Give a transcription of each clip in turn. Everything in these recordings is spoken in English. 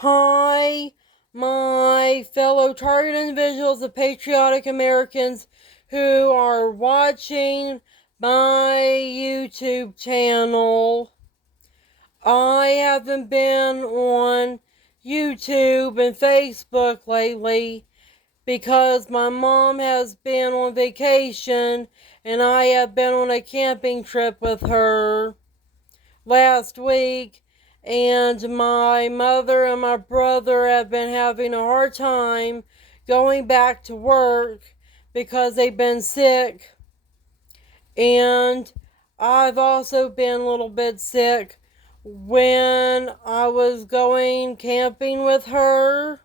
Hi, my fellow target individuals of patriotic Americans who are watching my YouTube channel. I haven't been on YouTube and Facebook lately because my mom has been on vacation and I have been on a camping trip with her last week, and my mother and my brother have been having a hard time going back to work because they've been sick, and I've also been a little bit sick when I was going camping with her.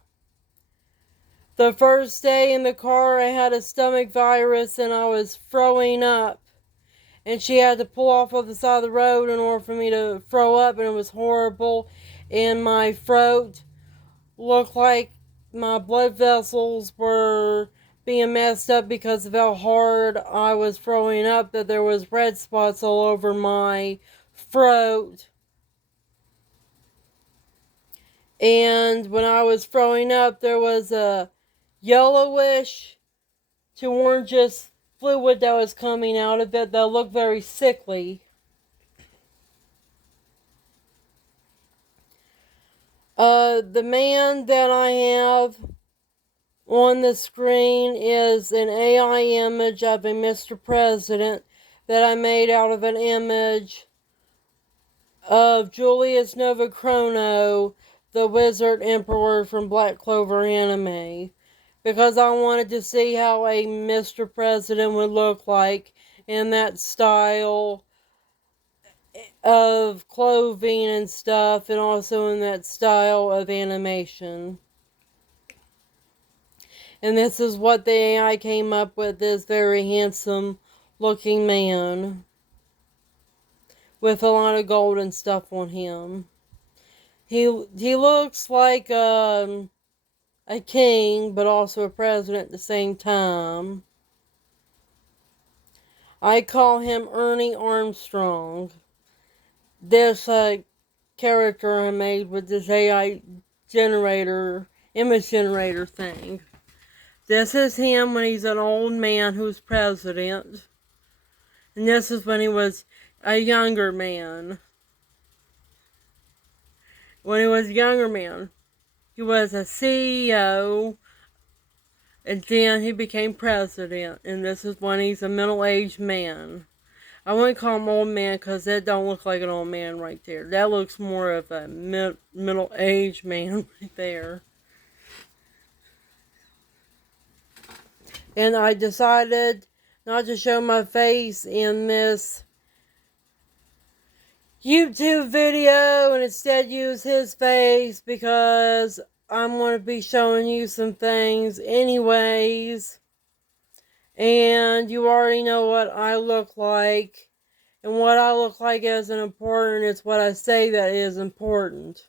The first day in the car, I had a stomach virus and I was throwing up, and she had to pull off of the side of the road in order for me to throw up, and it was horrible. And my throat looked like my blood vessels were being messed up because of how hard I was throwing up, that there was red spots all over my throat. And when I was throwing up, there was a yellowish to orangish fluid that was coming out of it that looked very sickly. The man that I have on the screen is an AI image of a Mr. President that I made out of an image of Julius Novachrono, the Wizard Emperor from Black Clover anime, because I wanted to see how a Mr. President would look like in that style of clothing and stuff, and also in that style of animation. And this is what the AI came up with, this very handsome looking man with a lot of gold and stuff on him. He looks like a king, but also a president at the same time. I call him Ernie Armstrong. This character I made with this AI generator, image generator thing. This is him when he's an old man who's president. And this is when he was a younger man. When he was a younger man, he was a CEO, and then he became president. And this is when he's a middle-aged man. I wouldn't call him old man because that don't look like an old man right there. That looks more of a middle-aged man right there. And I decided not to show my face in this YouTube video and instead use his face because I'm going to be showing you some things anyways. And you already know what I look like. And what I look like isn't important, it's what I say that is important.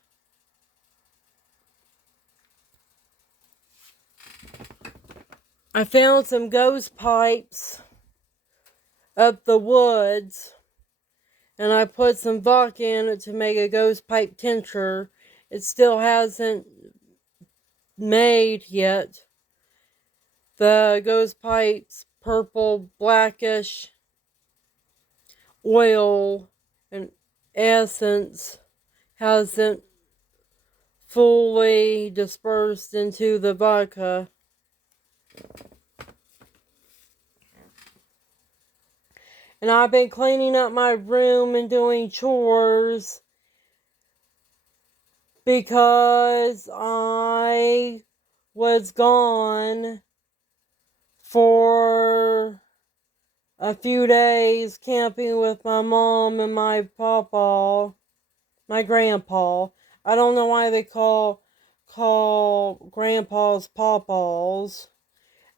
I found some ghost pipes up the woods, and I put some vodka in it to make a ghost pipe tincture. It still hasn't made yet. The ghost pipe's purple, blackish oil and essence hasn't fully dispersed into the vodka. And I've been cleaning up my room and doing chores because I was gone for a few days camping with my mom and my papa, my grandpa. I don't know why they call grandpas papas.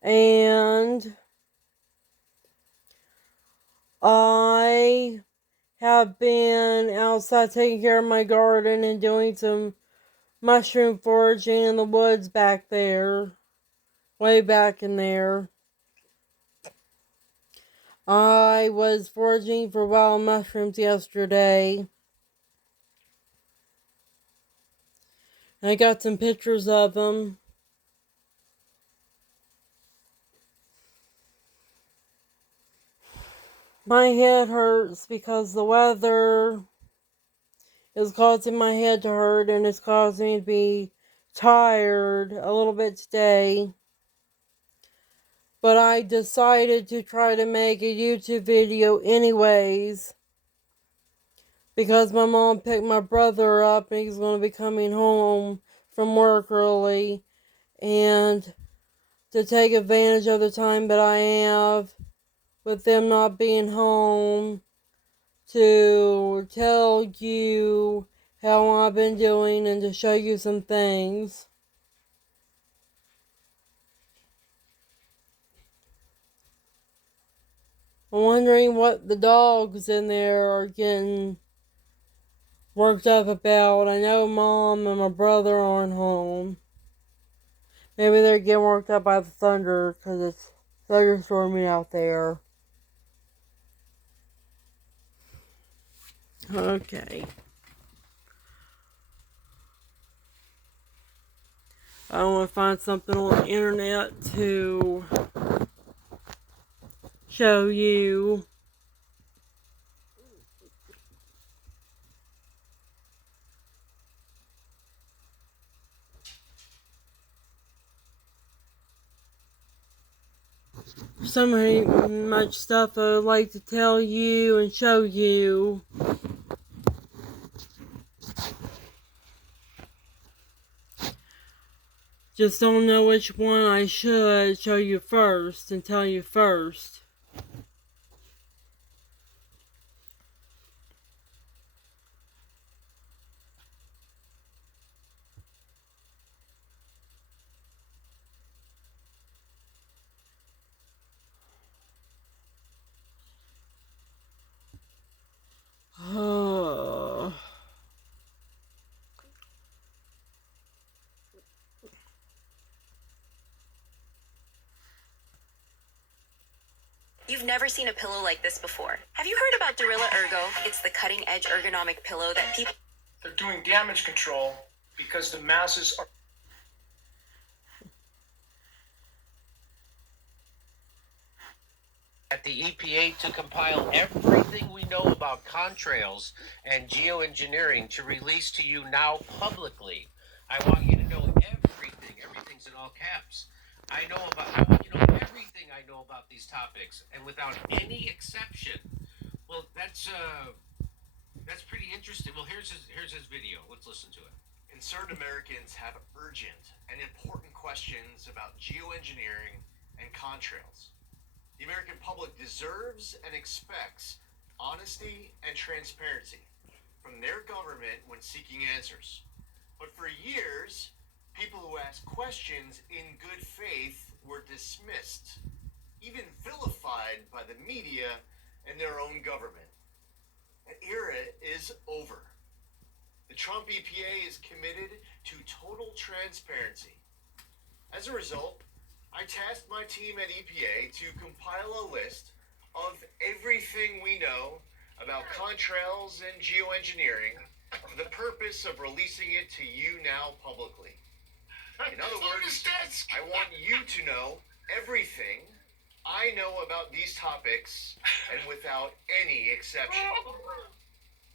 And I have been outside taking care of my garden and doing some mushroom foraging in the woods back there, way back in there. I was foraging for wild mushrooms yesterday I got some pictures of them. My head hurts because the weather is causing my head to hurt, and it's causing me to be tired a little bit today. But I decided to try to make a YouTube video anyways, because my mom picked my brother up and he's going to be coming home from work early, and to take advantage of the time that I have with them not being home, to tell you how I've been doing and to show you some things. I'm wondering what the dogs in there are getting worked up about. I know Mom and my brother aren't home. Maybe they're getting worked up by the thunder because it's thunderstorming out there. Okay. I want to find something on the internet to show you. So much stuff I would like to tell you and show you. Just don't know which one I should show you first and tell you first. You've never seen a pillow like this before. Have you heard about Gorilla Ergo? It's the cutting-edge ergonomic pillow that people... They're doing damage control because the masses are... At the EPA to compile everything we know about contrails and geoengineering to release to you now publicly. I want you to know everything. Everything's in all caps. I want you to know everything I know about these topics, and without any exception. Well, that's pretty interesting. Well, here's his video. Let's listen to it. Concerned Americans have urgent and important questions about geoengineering and contrails. The American public deserves and expects honesty and transparency from their government when seeking answers. But for years, people who asked questions in good faith were dismissed, even vilified by the media and their own government. That era is over. The Trump EPA is committed to total transparency. As a result, I tasked my team at EPA to compile a list of everything we know about contrails and geoengineering for the purpose of releasing it to you now publicly. In other words, I want you to know everything I know about these topics, and without any exception.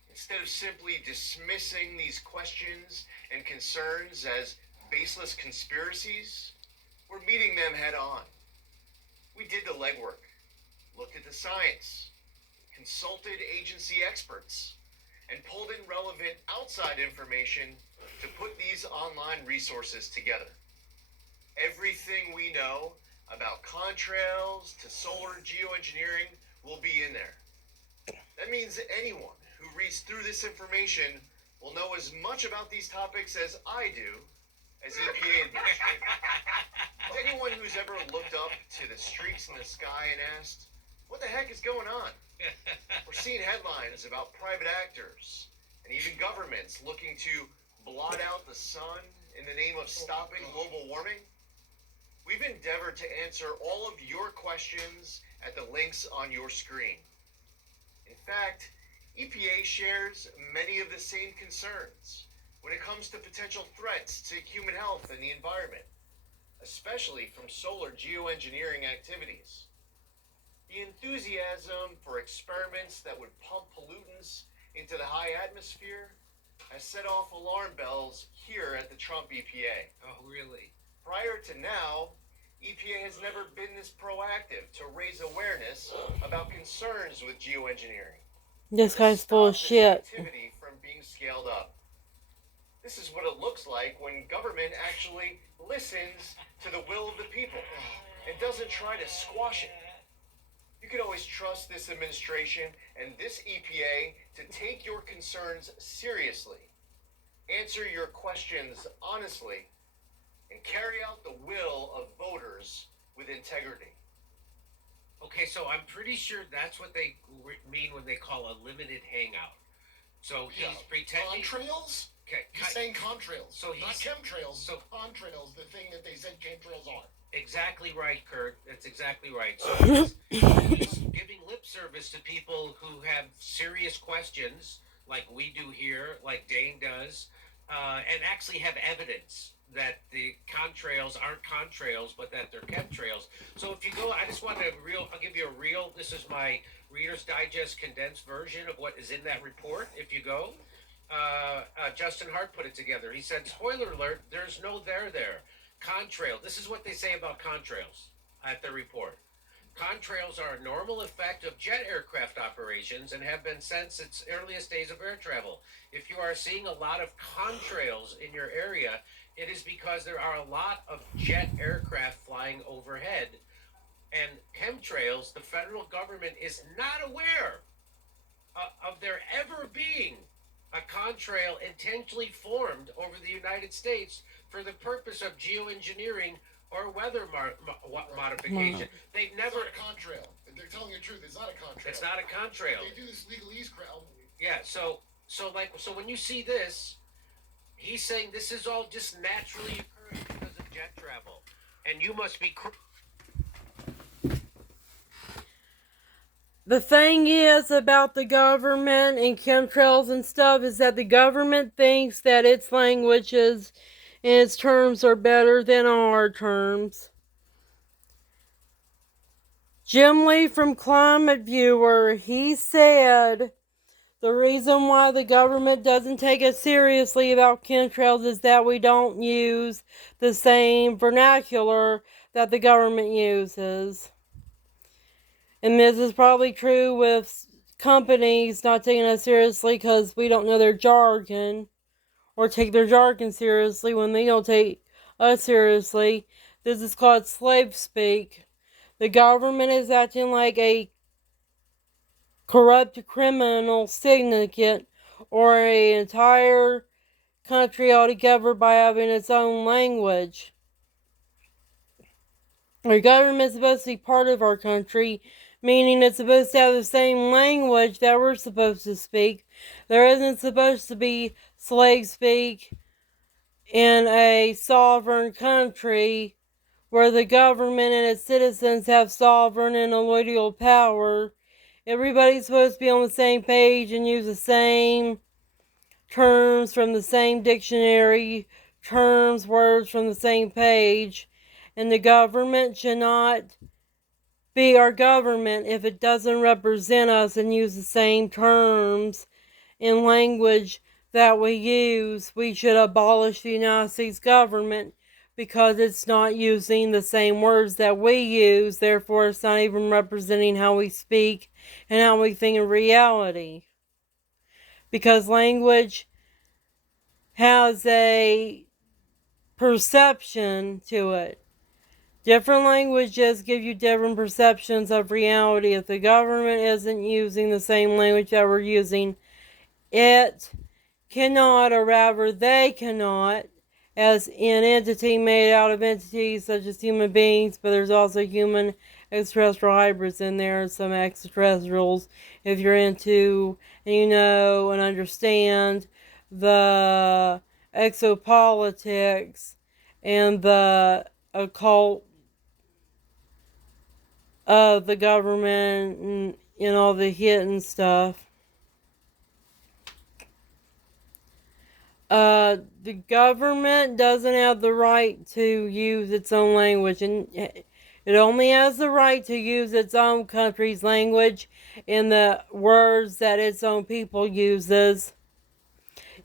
Instead of simply dismissing these questions and concerns as baseless conspiracies, we're meeting them head on. We did the legwork, looked at the science, consulted agency experts, and pulled in relevant outside information to put these online resources together. Everything we know about contrails to solar geoengineering will be in there. That means anyone who reads through this information will know as much about these topics as I do as EPA administrator. Anyone who's ever looked up to the streaks in the sky and asked, what the heck is going on? We're seeing headlines about private actors and even governments looking to blot out the sun in the name of stopping global warming. We've endeavored to answer all of your questions at the links on your screen. In fact, EPA shares many of the same concerns, when it comes to potential threats to human health and the environment, especially from solar geoengineering activities. The enthusiasm for experiments that would pump pollutants into the high atmosphere has set off alarm bells here at the Trump EPA. Oh, really? Prior to now, EPA has never been this proactive to raise awareness about concerns with geoengineering. This To guy's full of stop this shit. activity from being scaled up. This is what it looks like when government actually listens to the will of the people and doesn't try to squash it. You can always trust this administration and this EPA to take your concerns seriously, answer your questions honestly, and carry out the will of voters with integrity. Okay, so I'm pretty sure that's what they mean when they call a limited hangout. So he's pretending. Contrails? Okay, He's saying contrails. So not he's chemtrails. so contrails, the thing that they said chemtrails are. exactly right, Kurt. That's exactly right. So he's giving lip service to people who have serious questions, like we do here, like Dane does, and actually have evidence that the contrails aren't contrails, but that they're chemtrails. So if you go, I just want to I'll give you a real, this is my Reader's Digest condensed version of what is in that report. If you go, Justin Hart put it together. He said, spoiler alert, there's no there. Contrails. This is what they say about contrails at the report. Contrails are a normal effect of jet aircraft operations and have been since its earliest days of air travel. If you are seeing a lot of contrails in your area, it is because there are a lot of jet aircraft flying overhead. And chemtrails, the federal government is not aware of there ever being a contrail intentionally formed over the United States for the purpose of geoengineering or weather modification. They've never. It's not a contrail. They're telling the truth. It's not a contrail. It's not a contrail. They do this legalese crowd. Yeah. So when you see this, he's saying this is all just naturally occurring because of jet travel, and you must be. The thing is about the government and chemtrails and stuff is that the government thinks that its languages and its terms are better than our terms. Jim Lee from Climate Viewer, he said the reason why the government doesn't take us seriously about chemtrails is that we don't use the same vernacular that the government uses. And this is probably true with companies not taking us seriously because we don't know their jargon, or take their jargon seriously when they don't take us seriously. This is called slave speak. The government is acting like a corrupt criminal syndicate or an entire country altogether by having its own language. Our government is supposed to be part of our country, meaning it's supposed to have the same language that we're supposed to speak. There isn't supposed to be slave speak in a sovereign country where the government and its citizens have sovereign and allodial power. Everybody's supposed to be on the same page and use the same terms from the same dictionary, words from the same page, and the government should not be our government if it doesn't represent us and use the same terms and language that we use. We should abolish the United States government because it's not using the same words that we use, therefore it's not even representing how we speak and how we think in reality. Because language has a perception to it. Different languages give you different perceptions of reality. If the government isn't using the same language that we're using, it cannot, or rather they cannot, as an entity made out of entities such as human beings, but there's also human extraterrestrial hybrids in there, and some extraterrestrials, if you're into, and you know and understand the exopolitics and the occult of the government and all the hit and stuff. The government doesn't have the right to use its own language, and it only has the right to use its own country's language in the words that its own people uses.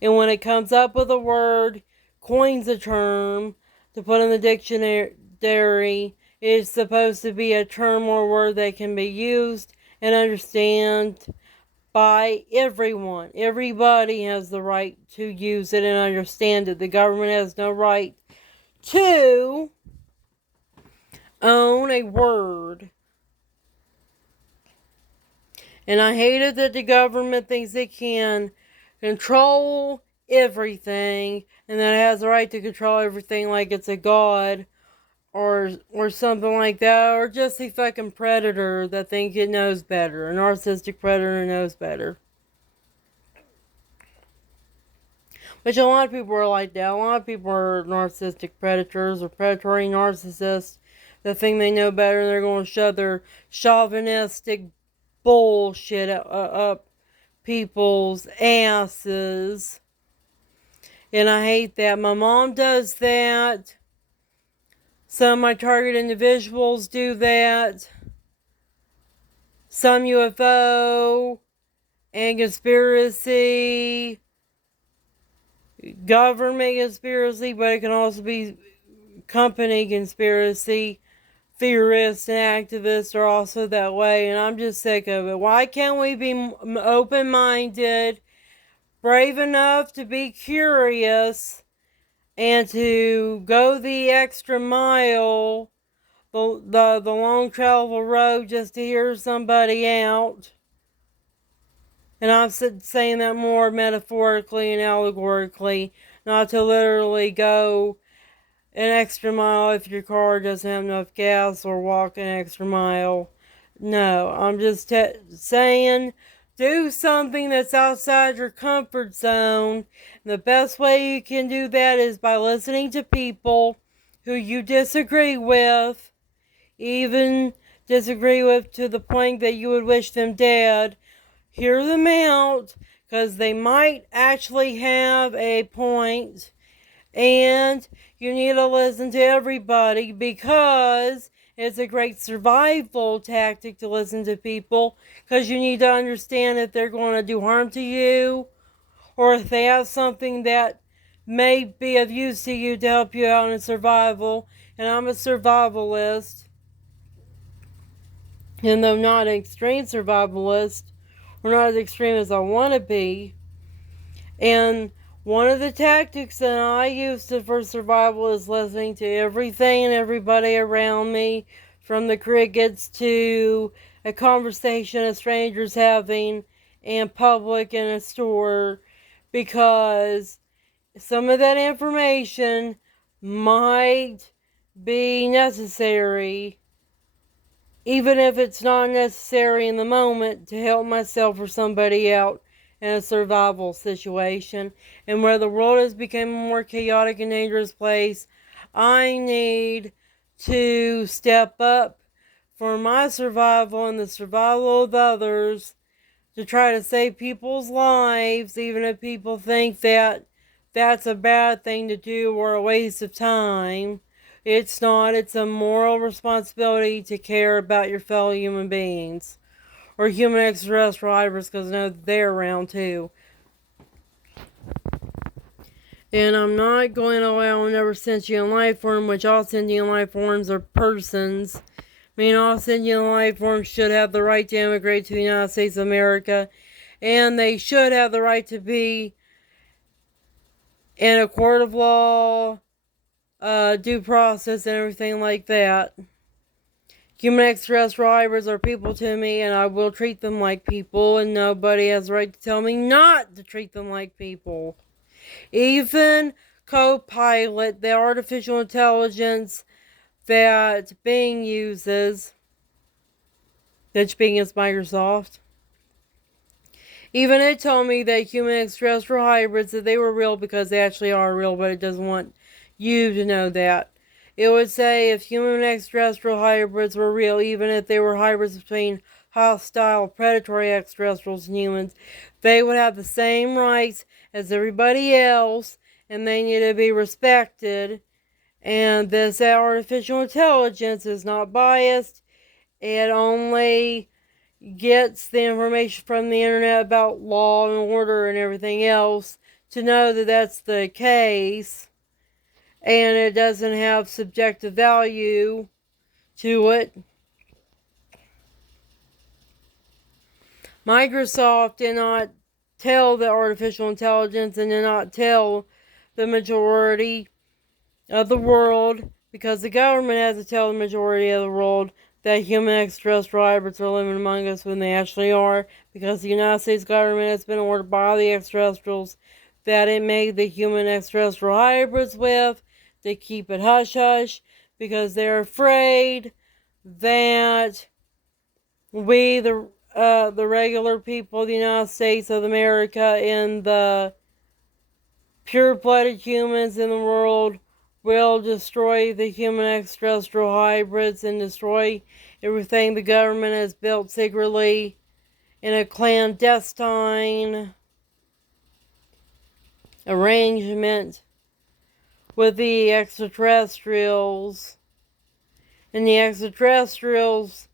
And when it comes up with a word, coins a term to put in the dictionary, it's supposed to be a term or word that can be used and understand by everyone. Everybody has the right to use it and understand it. The government has no right to own a word. And I hate it that the government thinks it can control everything and that it has the right to control everything like it's a god or something like that, or just a fucking predator that thinks it knows better. A narcissistic predator knows better. Which a lot of people are like that. A lot of people are narcissistic predators or predatory narcissists that think they know better and they're going to shove their chauvinistic bullshit up people's asses. And I hate that. My mom does that. Some of my target individuals do that. Some UFO and conspiracy, government conspiracy, but it can also be company conspiracy. Theorists and activists are also that way, and I'm just sick of it. Why can't we be open-minded, brave enough to be curious, and to go the extra mile, the long travel road, just to hear somebody out? And I'm saying that more metaphorically and allegorically, not to literally go an extra mile if your car doesn't have enough gas, or walk an extra mile. No, I'm just saying, do something that's outside your comfort zone. And the best way you can do that is by listening to people who you disagree with, even disagree with to the point that you would wish them dead. Hear them out, because they might actually have a point. And you need to listen to everybody, because it's a great survival tactic to listen to people, because you need to understand if they're going to do harm to you, or if they have something that may be of use to you to help you out in survival. And I'm a survivalist, and though not an extreme survivalist, or not as extreme as I want to be. And one of the tactics that I use for survival is listening to everything and everybody around me, from the crickets to a conversation a stranger's having in public in a store, because some of that information might be necessary, even if it's not necessary in the moment, to help myself or somebody out in a survival situation. And where the world has become a more chaotic and dangerous place, I need to step up for my survival and the survival of others, to try to save people's lives, even if people think that that's a bad thing to do or a waste of time. It's not. It's a moral responsibility to care about your fellow human beings, or human extraterrestrial hybrids, because I know they're around too. And I'm not going to allow another sentient life form, which all sentient life forms are persons. I mean, all sentient life forms should have the right to immigrate to the United States of America, and they should have the right to be in a court of law, due process, and everything like that. Human extraterrestrial hybrids are people to me, and I will treat them like people, and nobody has the right to tell me not to treat them like people. Even Copilot, the artificial intelligence that Bing uses, which Bing is Microsoft, even it told me that human extraterrestrial hybrids, that they were real, because they actually are real, but it doesn't want you to know that. It would say if human extraterrestrial hybrids were real, even if they were hybrids between hostile, predatory extraterrestrials and humans, they would have the same rights as everybody else, and they need to be respected. And this artificial intelligence is not biased. It only gets the information from the internet about law and order and everything else to know that that's the case, and it doesn't have subjective value to it. Microsoft did not tell the artificial intelligence and did not tell the majority of the world, because the government has to tell the majority of the world that human extraterrestrial hybrids are living among us when they actually are, because the United States government has been ordered by the extraterrestrials that it made the human extraterrestrial hybrids with to keep it hush hush, because they're afraid that we, the regular people of the United States of America and the pure-blooded humans in the world will destroy the human extraterrestrial hybrids and destroy everything the government has built secretly in a clandestine arrangement with the extraterrestrials. And the extraterrestrials,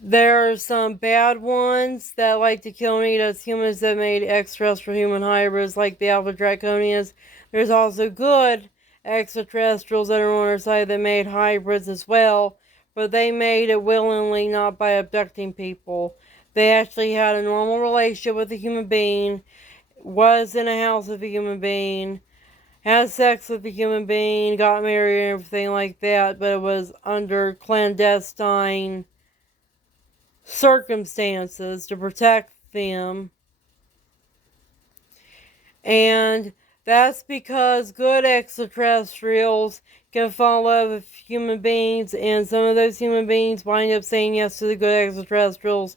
there are some bad ones that like to kill and eat us humans that made extraterrestrial human hybrids, like the Alpha Draconians. There's also good extraterrestrials that are on our side that made hybrids as well, but they made it willingly, not by abducting people. They actually had a normal relationship with a human being, was in a house with a human being, had sex with a human being, got married and everything like that, but it was under clandestine circumstances to protect them. And that's because good extraterrestrials can fall in love with human beings, and some of those human beings wind up saying yes to the good extraterrestrials,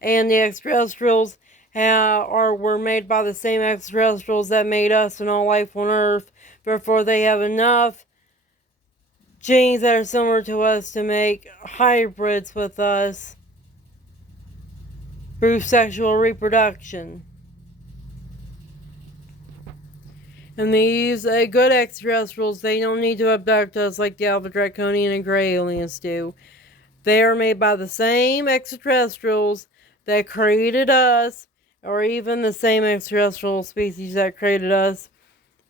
and the extraterrestrials were made by the same extraterrestrials that made us and all life on Earth. Therefore, they have enough genes that are similar to us to make hybrids with us through sexual reproduction. And these good extraterrestrials, they don't need to abduct us like the Alpha Draconian and Grey aliens do. They are made by the same extraterrestrials that created us, or even the same extraterrestrial species that created us.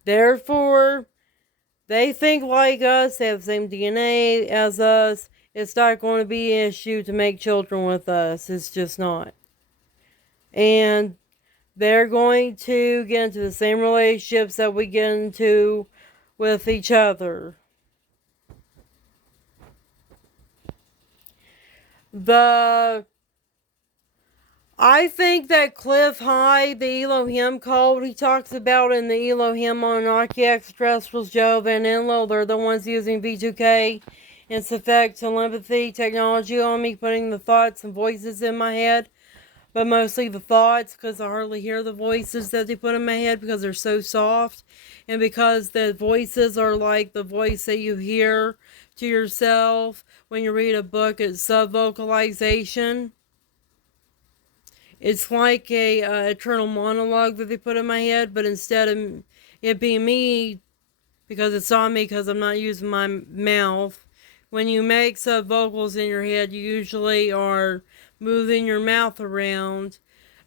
Therefore, they think like us, they have the same DNA as us. It's not going to be an issue to make children with us. It's just not. And they're going to get into the same relationships that we get into with each other. I think that Cliff High, the Elohim code he talks about in the Elohim Monarchy extraterrestrials, Jehovah and Enlil, they're the ones using V2K and Cephec telepathy technology on me, putting the thoughts and voices in my head. But mostly the thoughts, because I hardly hear the voices that they put in my head because they're so soft. And because the voices are like the voice that you hear to yourself when you read a book, it's sub-vocalization. It's like a eternal monologue that they put in my head, but instead of it being me, because it's on me because I'm not using my mouth, when you make sub-vocals in your head, you usually are moving your mouth around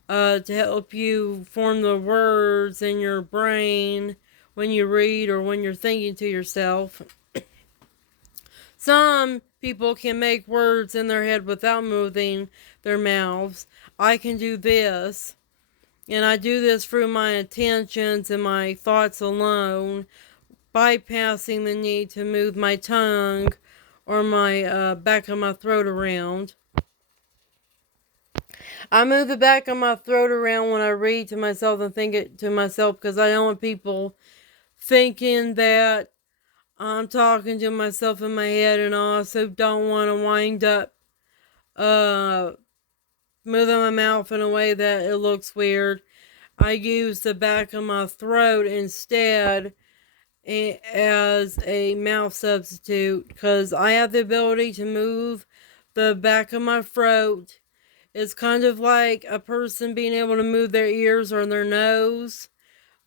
to help you form the words in your brain when you read or when you're thinking to yourself. Some people can make words in their head without moving their mouths. I can do this, and I do this through my attentions and my thoughts alone, bypassing the need to move my tongue or my back of my throat around. I move the back of my throat around when I read to myself and think it to myself, because I don't want people thinking that I'm talking to myself in my head, and I also don't want to wind up moving my mouth in a way that it looks weird. I use the back of my throat instead as a mouth substitute, because I have the ability to move the back of my throat is kind of like a person being able to move their ears or their nose.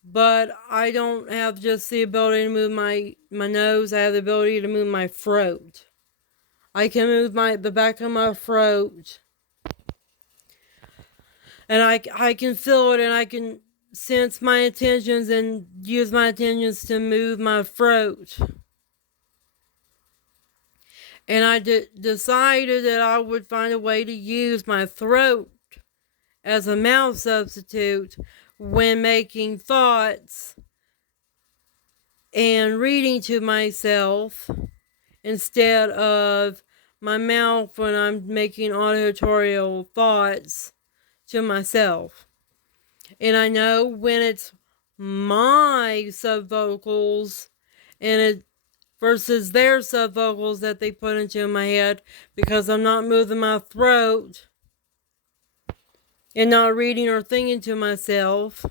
But I don't have just the ability to move my nose, I have the ability to move my throat. I can move the back of my throat. And I can feel it, and I can sense my intentions and use my intentions to move my throat. And I decided that I would find a way to use my throat as a mouth substitute when making thoughts and reading to myself instead of my mouth when I'm making auditorial thoughts to myself. And I know when it's my subvocals and it versus their subvocals that they put into my head, because I'm not moving my throat and not reading or thinking to myself.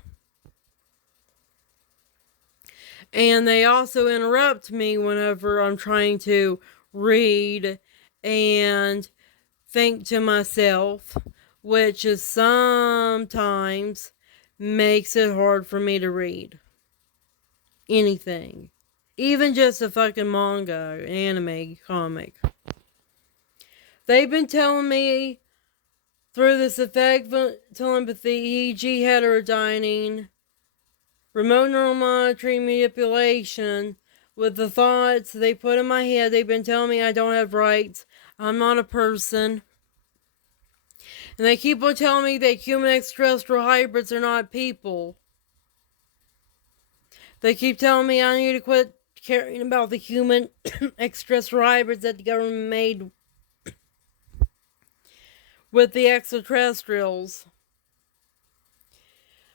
And they also interrupt me whenever I'm trying to read and think to myself, which is sometimes makes it hard for me to read anything. Even just a fucking manga, anime, comic. They've been telling me through this effective telepathy, e.g. heterodyning, remote neural monitoring manipulation, with the thoughts they put in my head, they've been telling me I don't have rights, I'm not a person. And they keep on telling me that human extraterrestrial hybrids are not people. They keep telling me I need to quit caring about the human extraterrestrial hybrids that the government made with the extraterrestrials.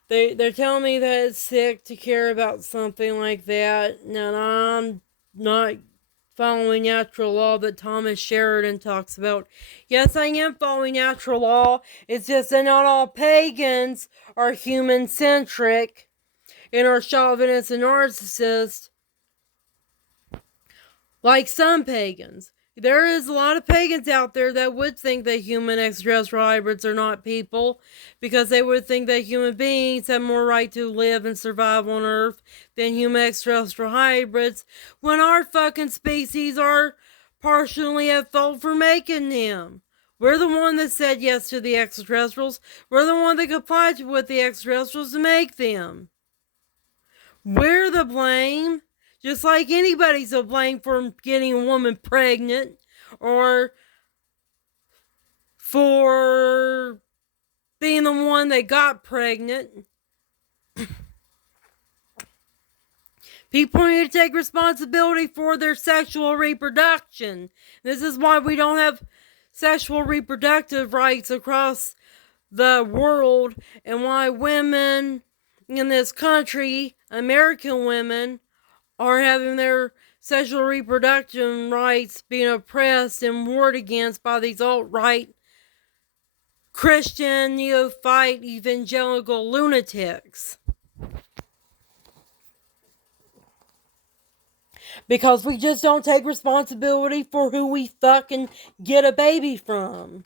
They're telling me that it's sick to care about something like that, and I'm not following natural law that Thomas Sheridan talks about. Yes, I am following natural law. It's just that not all pagans are human-centric and are chauvinists and narcissists like some pagans. There is a lot of pagans out there that would think that human extraterrestrial hybrids are not people, because they would think that human beings have more right to live and survive on Earth than human extraterrestrial hybrids, when our fucking species are partially at fault for making them. We're the one that said yes to the extraterrestrials. We're the one that complied with the extraterrestrials to make them. We're the blame. Just like anybody's to blame for getting a woman pregnant or for being the one that got pregnant. People need to take responsibility for their sexual reproduction. This is why we don't have sexual reproductive rights across the world, and why women in this country, American women, are having their sexual reproduction rights being oppressed and warred against by these alt-right Christian neophyte evangelical lunatics. Because we just don't take responsibility for who we fucking get a baby from.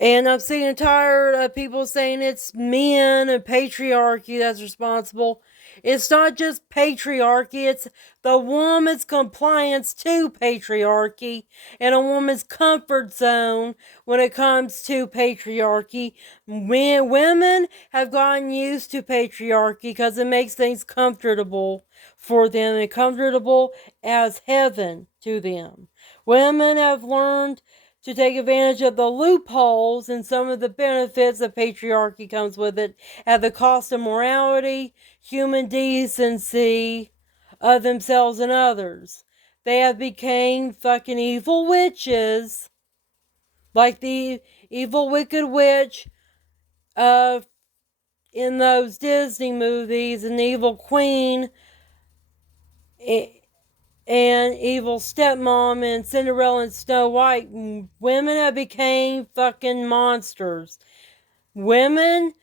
And I'm sick and tired of people saying it's men and patriarchy that's responsible. It's not just patriarchy, it's the woman's compliance to patriarchy and a woman's comfort zone when it comes to patriarchy. When women have gotten used to patriarchy because it makes things comfortable for them and comfortable as heaven to them. Women have learned to take advantage of the loopholes and some of the benefits that patriarchy comes with it at the cost of morality, human decency of themselves and others. They have become fucking evil witches, like the evil wicked witch in those Disney movies, an evil queen and evil stepmom and Cinderella and Snow White. Women have became fucking monsters. Women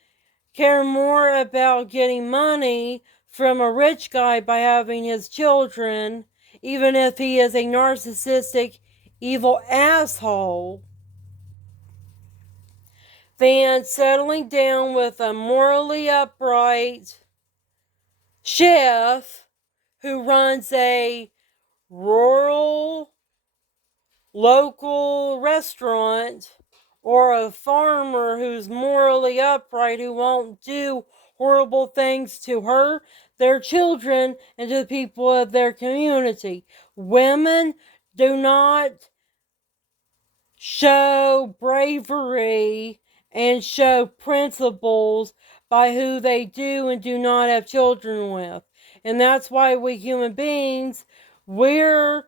care more about getting money from a rich guy by having his children, even if he is a narcissistic, evil asshole than settling down with a morally upright chef who runs a rural local restaurant, or a farmer who's morally upright who won't do horrible things to her, their children, and to the people of their community. Women do not show bravery and show principles by who they do and do not have children with. And that's why we human beings, we're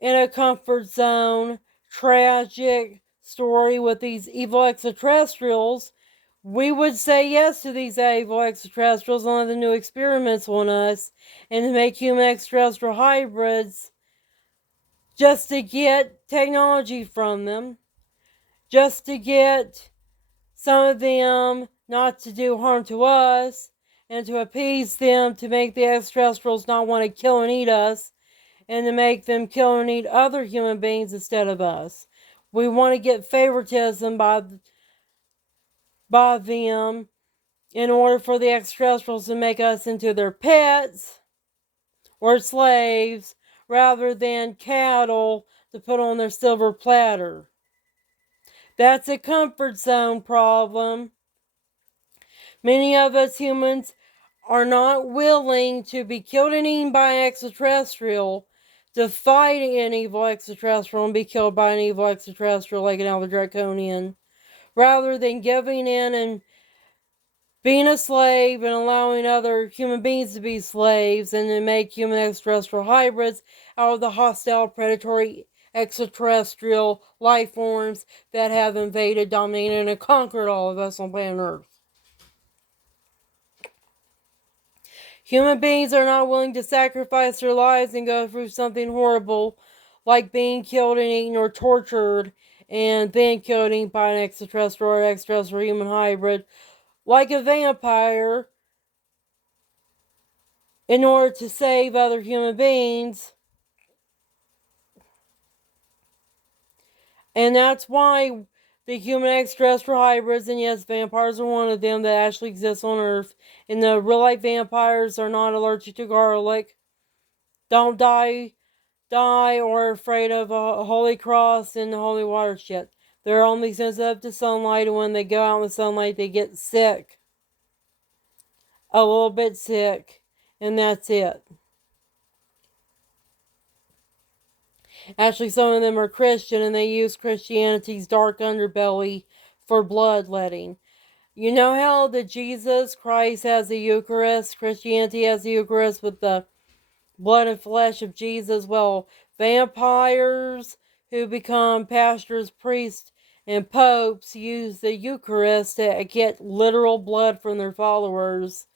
in a comfort zone, tragic story with these evil extraterrestrials. We would say yes to these evil extraterrestrials and let them do experiments on us and to make human extraterrestrial hybrids just to get technology from them, just to get some of them not to do harm to us, and to appease them to make the extraterrestrials not want to kill and eat us, and to make them kill and eat other human beings instead of us. We want to get favoritism by them in order for the extraterrestrials to make us into their pets or slaves rather than cattle to put on their silver platter. That's a comfort zone problem. Many of us humans are not willing to be killed and eaten by an extraterrestrial to fight an evil extraterrestrial and be killed by an evil extraterrestrial like an Elder Draconian, rather than giving in and being a slave and allowing other human beings to be slaves and to make human extraterrestrial hybrids out of the hostile, predatory extraterrestrial life forms that have invaded, dominated, and conquered all of us on planet Earth. Human beings are not willing to sacrifice their lives and go through something horrible like being killed and eaten or tortured and then killed and eaten by an extraterrestrial or extraterrestrial human hybrid like a vampire in order to save other human beings. And that's why the human extraterrestrial hybrids, and yes, vampires are one of them that actually exist on Earth, and the real life vampires are not allergic to garlic, don't die or are afraid of a holy cross and the holy water shit. They're only sensitive to sunlight, and when they go out in the sunlight, they get sick. A little bit sick, and that's it. Actually, some of them are Christian, and they use Christianity's dark underbelly for bloodletting. You know how the Jesus Christ has the Eucharist, Christianity has the Eucharist with the blood and flesh of Jesus? Well, vampires who become pastors, priests, and popes use the Eucharist to get literal blood from their followers.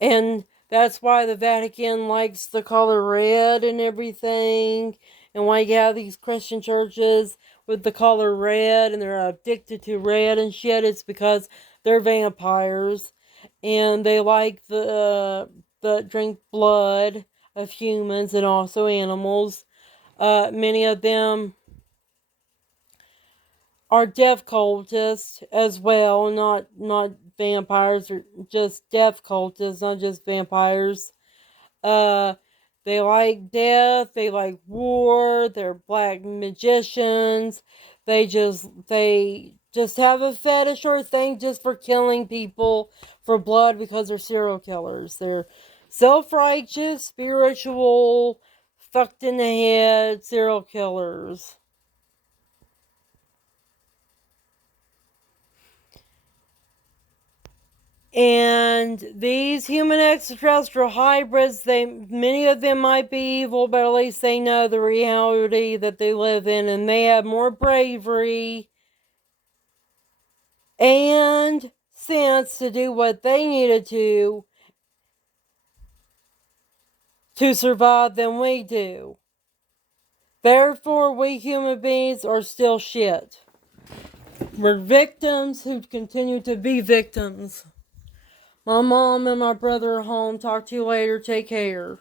And that's why the Vatican likes the color red and everything. And why you have these Christian churches with the color red and they're addicted to red and shit, it's because they're vampires. And they like the drink blood of humans and also animals. Many of them are death cultists as well, not vampires, or just death cultists, not just vampires. They like death, they like war, they're black magicians. They just have a fetish or a thing just for killing people for blood because they're serial killers. They're self-righteous, spiritual, fucked in the head serial killers. And these human extraterrestrial hybrids, many of them might be evil, but at least they know the reality that they live in, and they have more bravery and sense to do what they needed to survive than we do. Therefore, we human beings are still shit. We're victims who continue to be victims. My mom and my brother are home. Talk to you later. Take care.